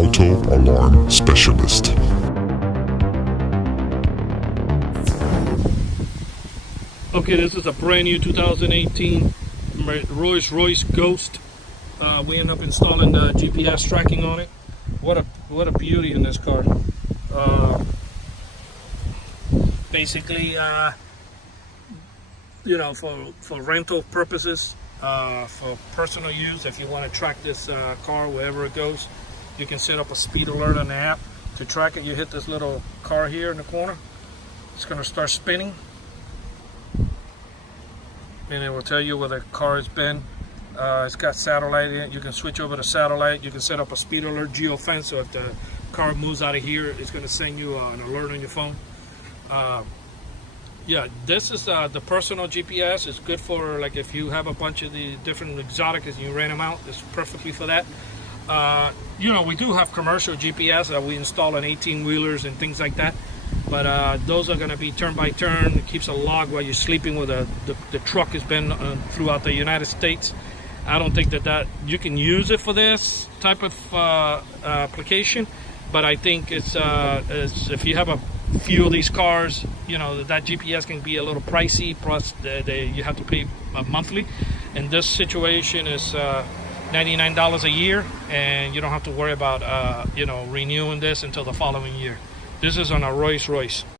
Auto Alarm Specialist. Okay, this is a brand new 2018 Rolls-Royce Ghost. We end up installing the GPS tracking on it. What a beauty in this car. Basically, you know, for rental purposes, for personal use, if you want to track this car wherever it goes, you can set up a speed alert on the app to track it. You hit this little car here in the corner, it's going to start spinning, and it will tell you where the car has been. It's got satellite in it. You can switch over to satellite. You can set up a speed alert geofence, so if the car moves out of here, it's going to send you an alert on your phone. Yeah, this is the personal GPS. It's good for, like, if you have a bunch of the different exotics and you rent them out. It's perfectly for that. You know, we do have commercial GPS that we install on 18-wheelers and things like that, but those are going to be turn by turn. It keeps a log while you're sleeping where the truck has been throughout the United States. I don't think that you can use it for this type of application, but I think it's if you have a few of these cars, you know, that GPS can be a little pricey, plus you have to pay monthly. In this situation, is $99 a year, and you don't have to worry about you know, renewing this until the following year. This is on a Rolls-Royce.